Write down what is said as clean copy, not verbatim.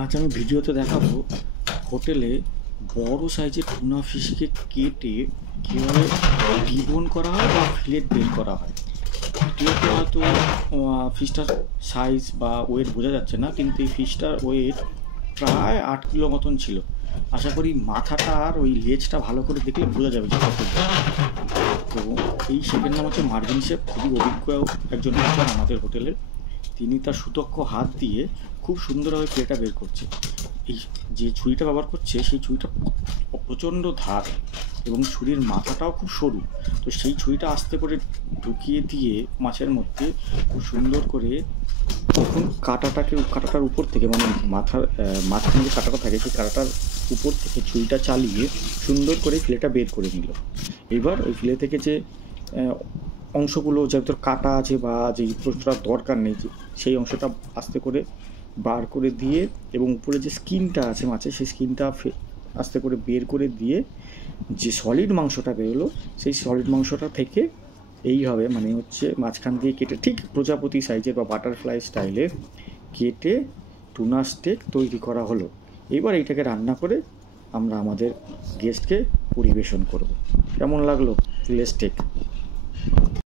আজ আমি ভিডিওতে দেখাবো হোটেলে বড় সাইজের টুনা ফিশকে কেটে কীভাবে ডিবোন করা হয় বা ফিলেট বের করা হয়। ভিডিওতে হয়তো ফিশটার সাইজ বা ওয়েট বোঝা যাচ্ছে না, কিন্তু এই ফিশটার ওয়েট প্রায় 8 কিলো মতন ছিল। আশা করি মাথাটা আর ওই লেজটা ভালো করে দেখলে বোঝা যাবে যে কত। তো এই শেফের নাম হচ্ছে মার্ভিন শেফ, খুবই অভিজ্ঞ একজন শেফ আমাদের হোটেলের। তিনি তার সুদক্ষ হাত দিয়ে খুব সুন্দরভাবে প্লেটা বের করছে। এই যে ছুরিটা ব্যবহার করছে সেই ছুরিটা প্রচণ্ড ধার এবং ছুরির মাথাটাও খুব সরু। তো সেই ছুরিটা আস্তে করে ঢুকিয়ে দিয়ে মাছের মধ্যে খুব সুন্দর করে তখন কাঁটাটার উপর থেকে, মানে মাথার মাঝখানে যে কাঁটাটা থাকে সেই কাঁটাটার উপর থেকে ছুরিটা চালিয়ে সুন্দর করে ফিলেটা বের করে নিল। এবার ওই ফিলে থেকে যে অংশগুলো যার ভিতর কাটা আছে বা যে অংশটা দরকার নেই সেই অংশটা আস্তে করে বার করে দিয়ে এবং উপরে যে স্কিনটা আছে মাছের সেই স্কিনটা আস্তে করে বের করে দিয়ে যে সলিড মাংসটা বেরোলো সেই সলিড মাংসটা থেকে এইভাবে মানে হচ্ছে মাঝখান দিয়ে কেটে ঠিক প্রজাপতি সাইজের বা বাটারফ্লাই স্টাইলে কেটে টুনা স্টেক তৈরি করা হলো। এবার এইটাকে রান্না করে আমরা আমাদের গেস্টকে পরিবেশন করব। কেমন লাগলো ফিলে স্টেক?